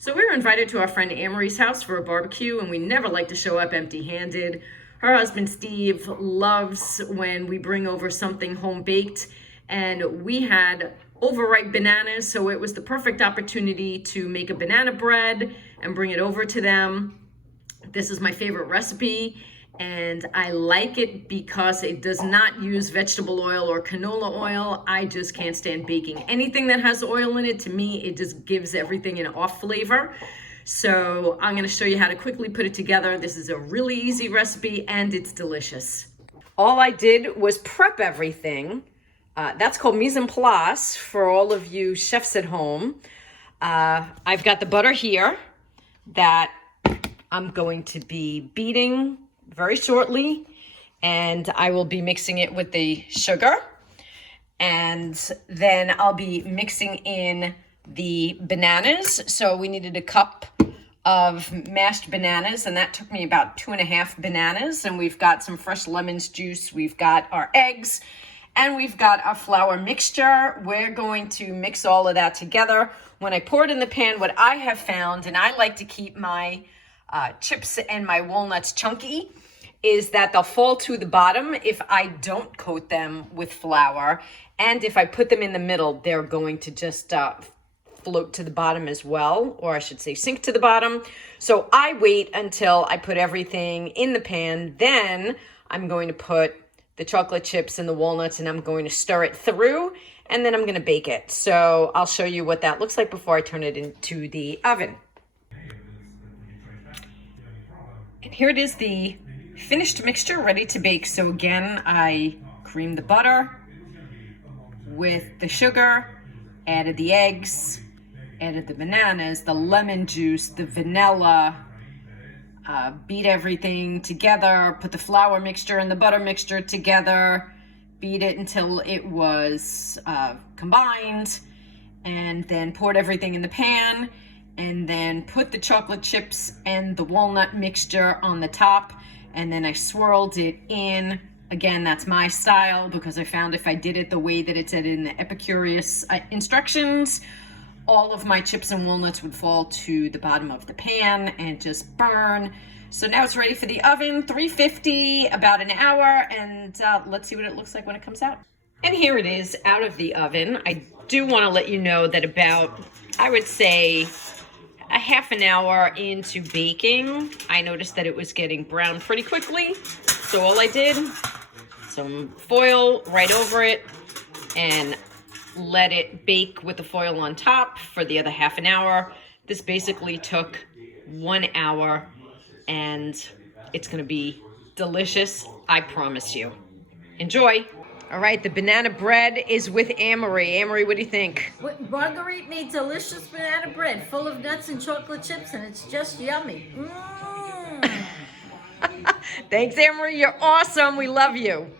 So we were invited to our friend Amory's house for a barbecue, and we never like to show up empty-handed. Her husband Steve loves when we bring over something home-baked, and we had overripe bananas, so it was the perfect opportunity to make a banana bread and bring it over to them. This is my favorite recipe, and I like it because it does not use vegetable oil or canola oil. I just can't stand baking anything that has oil in it. To me, it just gives everything an off flavor. So I'm gonna show you how to quickly put it together. This is a really easy recipe and it's delicious. All I did was prep everything. That's called mise en place for all of you chefs at home. I've got the butter here that I'm going to be beating very shortly, and I will be mixing it with the sugar, and then I'll be mixing in the bananas. So we needed a cup of mashed bananas, and that took me about 2.5 bananas, and we've got some fresh lemon's juice, we've got our eggs, and we've got our flour mixture. We're going to mix all of that together. When I pour it in the pan, what I have found, and I like to keep my chips and my walnuts chunky, is that they'll fall to the bottom if I don't coat them with flour. And if I put them in the middle, they're going to just float to the bottom as well, or I should say sink to the bottom. So I wait until I put everything in the pan. Then I'm going to put the chocolate chips and the walnuts, and I'm going to stir it through, and then I'm going to bake it. So I'll show you what that looks like before I turn it into the oven. And here it is, the finished mixture ready to bake. So again, I creamed the butter with the sugar, added the eggs, added the bananas, the lemon juice, the vanilla, beat everything together, put the flour mixture and the butter mixture together, beat it until it was combined, and then poured everything in the pan, and then put the chocolate chips and the walnut mixture on the top, and then I swirled it in. Again, that's my style because I found if I did it the way that it said in the Epicurious instructions, all of my chips and walnuts would fall to the bottom of the pan and just burn. So now it's ready for the oven, 350, about an hour, and let's see what it looks like when it comes out. And here it is out of the oven. I do want to let you know that about, I would say, a half an hour into baking, I noticed that it was getting brown pretty quickly. So all I did, some foil right over it and let it bake with the foil on top for the other half an hour. This basically took 1 hour, and it's gonna be delicious, I promise you. Enjoy. All right, the banana bread is with Amory. Amory, what do you think? Marguerite made delicious banana bread full of nuts and chocolate chips, and it's just yummy. Thanks, Amory. You're awesome. We love you.